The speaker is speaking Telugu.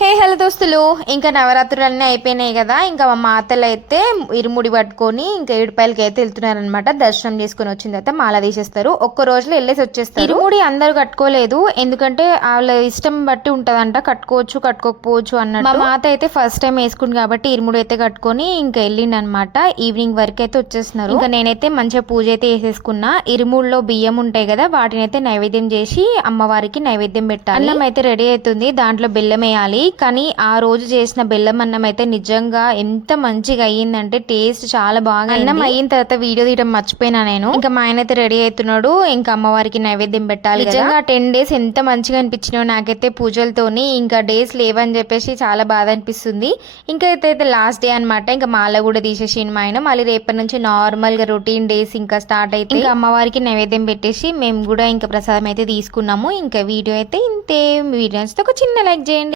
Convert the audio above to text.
హలో దోస్తులు, ఇంకా నవరాత్రులన్నీ అయిపోయినాయి కదా. ఇంకా మా మాతలు అయితే ఇరుముడి పట్టుకొని ఇంకా ఏడుపాయలకి అయితే వెళ్తున్నారనమాట. దర్శనం చేసుకుని వచ్చిన తర్వాత మాల తీసేస్తారు. ఒక్క రోజులో వెళ్ళేసి వచ్చేస్తారు. ఇరుముడి అందరు కట్టుకోలేదు, ఎందుకంటే వాళ్ళ ఇష్టం బట్టి ఉంటదంట, కట్టుకోవచ్చు కట్టుకోకపోవచ్చు అన్నట్టు. మా మాత అయితే ఫస్ట్ టైం వేసుకుంది కాబట్టి ఇరుముడి అయితే కట్టుకొని ఇంకా వెళ్ళిండి అనమాట. ఈవినింగ్ వరకు అయితే వచ్చేస్తున్నారు. ఇంకా నేనైతే మంచిగా పూజ అయితే వేసేసుకున్నా. ఇరుముడిలో బియ్యం ఉంటాయి కదా, వాటిని అయితే నైవేద్యం చేసి అమ్మవారికి నైవేద్యం పెట్టాలి. అన్నం అయితే రెడీ అవుతుంది, దాంట్లో బెల్లం వేయాలి. కానీ ఆ రోజు చేసిన బెల్లం అన్నం అయితే నిజంగా ఎంత మంచిగా అయ్యిందంటే టేస్ట్ చాలా బాగా. అన్నం అయిన తర్వాత వీడియో తీయడం మర్చిపోయినా నేను. ఇంకా మా ఆయన అయితే రెడీ అవుతున్నాడు, ఇంకా అమ్మవారికి నైవేద్యం పెట్టాలి. నిజంగా 10 days ఎంత మంచిగా అనిపించినాయో నాకైతే పూజలతోని. ఇంకా డేస్ లేవని చెప్పేసి చాలా బాధ అనిపిస్తుంది. ఇంకా అయితే లాస్ట్ డే అనమాట. ఇంకా మాల కూడా తీసేసి మా ఆయన మళ్ళీ రేపటి నుంచి నార్మల్ గా రొటీన్ డేస్ ఇంకా స్టార్ట్ అయితే ఇంకా అమ్మవారికి నైవేద్యం పెట్టేసి మేము కూడా ఇంకా ప్రసాదం అయితే తీసుకున్నాము. ఇంకా వీడియో అయితే ఇంతే. వీడియో ఒక చిన్న లైక్ చేయండి.